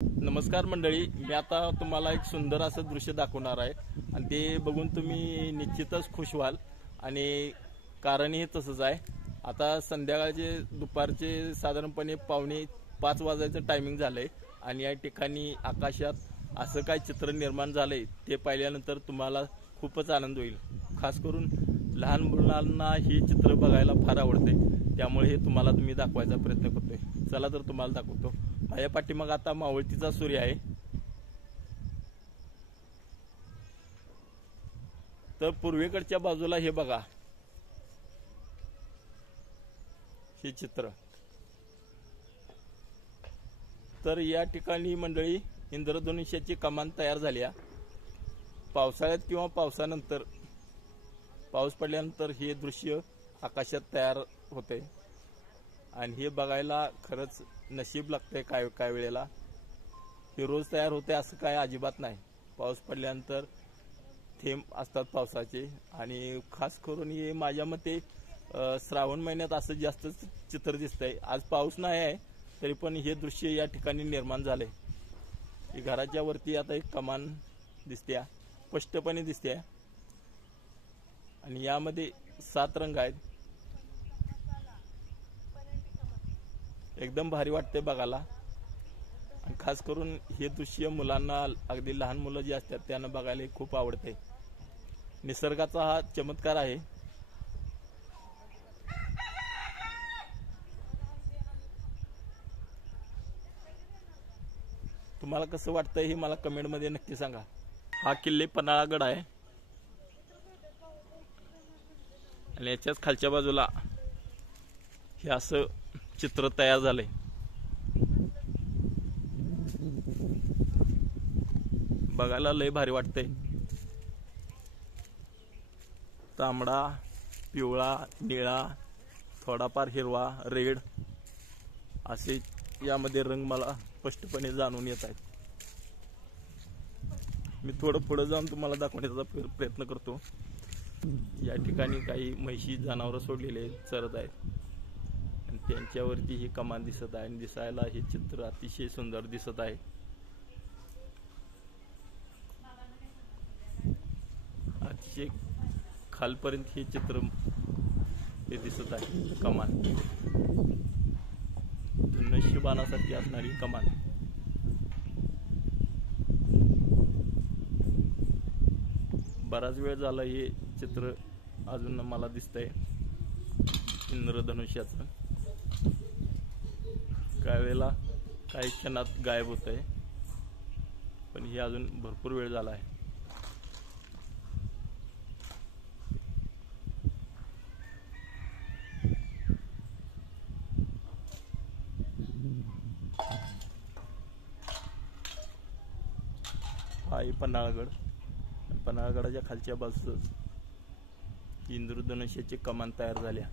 नमस्कार मंडळी, मी आता तुम्हाला एक सुंदर असं दृश्य दाखवणार आहे आणि ते बघून तुम्ही निश्चितच खुश व्हाल. आणि कारणही तसंच आहे. आता संध्याकाळचे दुपारचे साधारणपणे 4:45 वाजायचं टायमिंग झालंय आणि या ठिकाणी आकाशात असं काय चित्र निर्माण झालंय ते पाहिल्यानंतर तुम्हाला खूपच आनंद होईल. खास करून लहान मुलांना हे चित्र बघायला फार आवडते, त्यामुळे हे तुम्हाला मी दाखवायचा प्रयत्न करतोय. चला तर तुम्हाला दाखवतो. माझ्या पाठीमाग आता मावळतीचा सूर्य आहे. तर पूर्वेकडच्या बाजूला हे बघा, हे चित्र. तर या ठिकाणी मंडळी इंद्रधनुष्याची कमान तयार झाली आहे. पावसाळ्यात किंवा पावसानंतर, पाऊस पडल्यानंतर हे दृश्य आकाशात तयार होते आणि हे बघायला खरंच नशीब लागते. काय वेळेला हे रोज तयार होते असं काय अजिबात नाही. पाऊस पडल्यानंतर थेंब असतात पावसाचे आणि खास करून हे माझ्या मते श्रावण महिन्यात असं जास्त चित्र दिसतंय. आज पाऊस नाही आहे तरी पण हे दृश्य या ठिकाणी निर्माण झाले. घराच्या वरती आता एक कमान दिसते, स्पष्टपणे दिसते आणि यामध्ये 7 रंग आहेत. एकदम भारी वाटते बघायला. आणि खास करून हे दृश्य मुलांना, अगदी लहान मुलं जी असतात त्यांना बघायला खूप आवडते. निसर्गाचा हा चमत्कार आहे. तुम्हाला कसं वाटतंय हे मला कमेंट मध्ये नक्की सांगा. हा किल्ले पन्हाळागड आहे आणि याच्याच खालच्या बाजूला हे असं चित्र तयार झालंय. बघायला लय भारी वाटतंय. तांबडा, पिवळा, निळा, थोडाफार हिरवा, रेड असे यामध्ये रंग मला स्पष्टपणे जाणून येत आहेत. मी थोडं पुढे जाऊन तुम्हाला दाखवण्याचा प्रयत्न करतो. या ठिकाणी काही म्हशी जनावरं सोडलेले चरत आहेत आणि त्यांच्यावरती ही कमान दिसत आहे आणि दिसायला हे चित्र अतिशय सुंदर दिसत आहे. अतिशय खालपर्यंत हे चित्र हे दिसत आहे. कमान नशिबानासाठी असणारी कमान. बराच वेळ झाला हे चित्र अजून मला दिसतंय इंद्रधनुष्याचं. काही वेळेला काही क्षणात गायब होत आहे, पण हे अजून भरपूर वेळ झाला आहे. हा आहे पन्हाळगड. पन्हाळगडाच्या खालच्या बाजूस इंद्रधनुष्याची कमान तयार झाल्या.